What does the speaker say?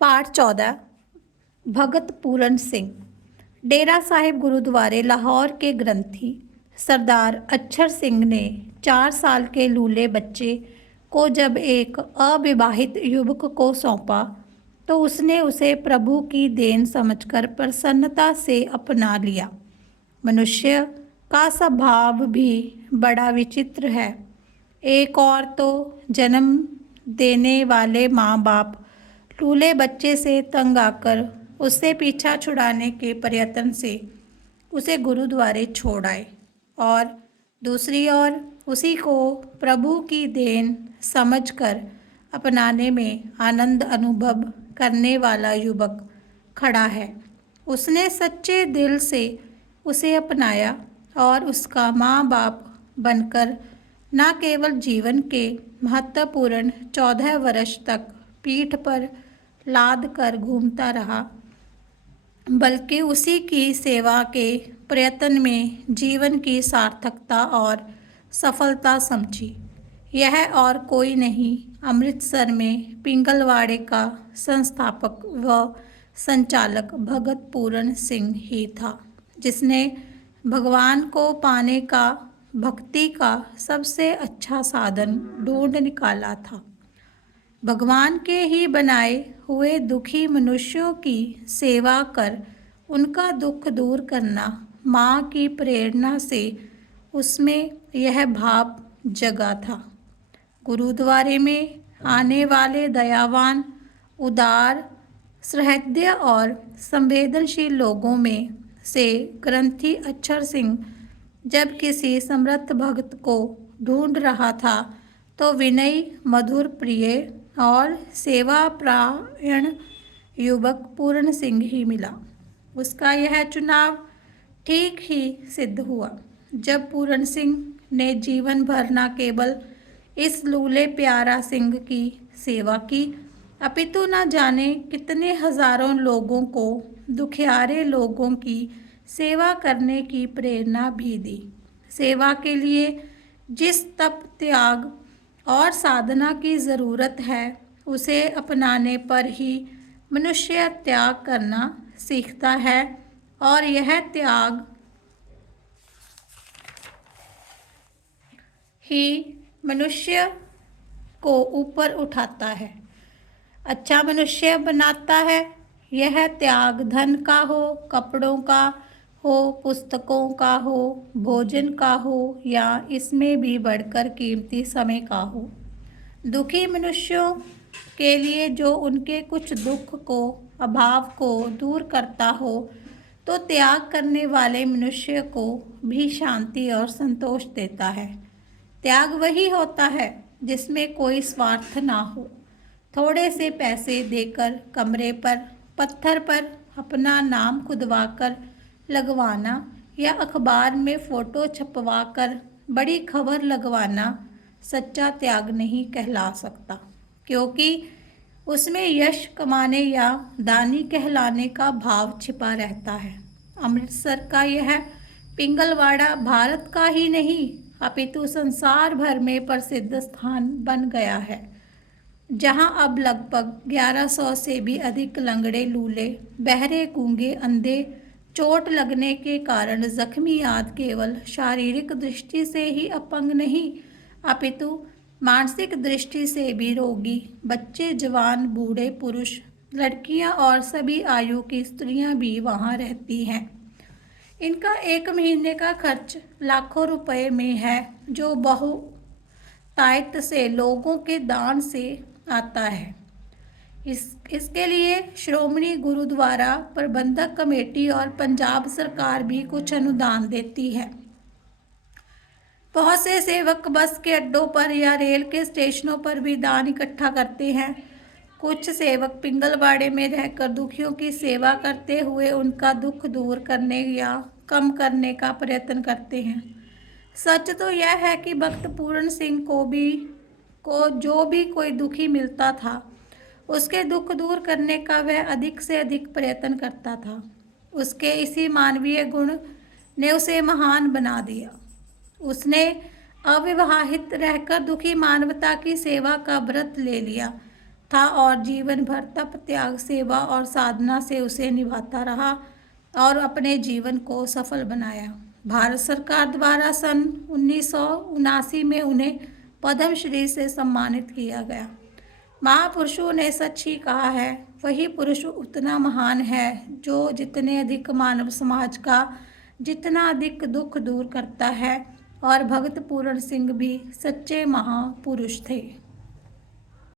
पाठ 14 भगत पूरन सिंह। डेरा साहिब गुरुद्वारे लाहौर के ग्रंथी सरदार अक्षर सिंह ने 4 साल के लूले बच्चे को जब एक अविवाहित युवक को सौंपा तो उसने उसे प्रभु की देन समझकर प्रसन्नता से अपना लिया। मनुष्य का स्वभाव भी बड़ा विचित्र है। एक और तो जन्म देने वाले माँ बाप लूले बच्चे से तंग आकर उससे पीछा छुड़ाने के प्रयत्न से उसे गुरुद्वारे छोड़ आए, और दूसरी ओर उसी को प्रभु की देन समझकर अपनाने में आनंद अनुभव करने वाला युवक खड़ा है। उसने सच्चे दिल से उसे अपनाया और उसका माँ बाप बनकर न केवल जीवन के महत्वपूर्ण 14 वर्ष तक पीठ पर लाद कर घूमता रहा, बल्कि उसी की सेवा के प्रयत्न में जीवन की सार्थकता और सफलता समझी। यह और कोई नहीं, अमृतसर में पिंगलवाड़े का संस्थापक व संचालक भगत पूरन सिंह ही था, जिसने भगवान को पाने का भक्ति का सबसे अच्छा साधन ढूंढ निकाला था। भगवान के ही बनाए हुए दुखी मनुष्यों की सेवा कर उनका दुख दूर करना माँ की प्रेरणा से उसमें यह भाव जगा था। गुरुद्वारे में आने वाले दयावान, उदार, सहृदय और संवेदनशील लोगों में से ग्रंथी अक्षर सिंह जब किसी समर्थ भक्त को ढूंढ रहा था तो विनयी, मधुर, प्रिय और सेवापरायण युवक पूरन सिंह ही मिला। उसका यह चुनाव ठीक ही सिद्ध हुआ। जब पूरन सिंह ने जीवन भर न केवल इस लूले प्यारा सिंह की सेवा की, अपितु न जाने कितने हजारों लोगों को, दुखियारे लोगों की सेवा करने की प्रेरणा भी दी। सेवा के लिए जिस तप, त्याग और साधना की ज़रूरत है, उसे अपनाने पर ही मनुष्य त्याग करना सीखता है, और यह त्याग ही मनुष्य को ऊपर उठाता है, अच्छा मनुष्य बनाता है। यह त्याग धन का हो, कपड़ों का हो, पुस्तकों का हो, भोजन का हो, या इसमें भी बढ़कर कीमती समय का हो। दुखी मनुष्यों के लिए जो उनके कुछ दुख को, अभाव को दूर करता हो, तो त्याग करने वाले मनुष्य को भी शांति और संतोष देता है। त्याग वही होता है जिसमें कोई स्वार्थ ना हो। थोड़े से पैसे देकर कमरे पर, पत्थर पर अपना नाम खुदवाकर लगवाना या अखबार में फ़ोटो छपवाकर बड़ी खबर लगवाना सच्चा त्याग नहीं कहला सकता, क्योंकि उसमें यश कमाने या दानी कहलाने का भाव छिपा रहता है। अमृतसर का यह पिंगलवाड़ा भारत का ही नहीं, अपितु संसार भर में प्रसिद्ध स्थान बन गया है, जहां अब लगभग 1100 से भी अधिक लंगड़े, लूले, बहरे, गूंगे, अंधे, चोट लगने के कारण जख्मी याद केवल शारीरिक दृष्टि से ही अपंग नहीं, अपितु मानसिक दृष्टि से भी रोगी, बच्चे, जवान, बूढ़े, पुरुष, लड़कियां और सभी आयु की स्त्रियां भी वहां रहती हैं। इनका एक महीने का खर्च लाखों रुपए में है, जो बहुतायत से लोगों के दान से आता है। इसके लिए श्रोमणी गुरुद्वारा प्रबंधक कमेटी और पंजाब सरकार भी कुछ अनुदान देती है। बहुत से सेवक बस के अड्डों पर या रेल के स्टेशनों पर भी दान इकट्ठा करते हैं। कुछ सेवक पिंगलवाड़े में रहकर दुखियों की सेवा करते हुए उनका दुख दूर करने या कम करने का प्रयत्न करते हैं। सच तो यह है कि भक्त पूरन सिंह को जो भी कोई दुखी मिलता था, उसके दुख दूर करने का वह अधिक से अधिक प्रयत्न करता था। उसके इसी मानवीय गुण ने उसे महान बना दिया। उसने अविवाहित रहकर दुखी मानवता की सेवा का व्रत ले लिया। था और जीवन भर तप त्याग सेवा और साधना से उसे निभाता रहा और अपने जीवन को सफल बनाया। भारत सरकार द्वारा सन 1979 में उन्हें पद्मश्री से सम्मानित किया गया। महापुरुषों ने सच ही कहा है, वही पुरुष उतना महान है जो जितने अधिक मानव समाज का जितना अधिक दुख दूर करता है। और भगत पूरण सिंह भी सच्चे महापुरुष थे।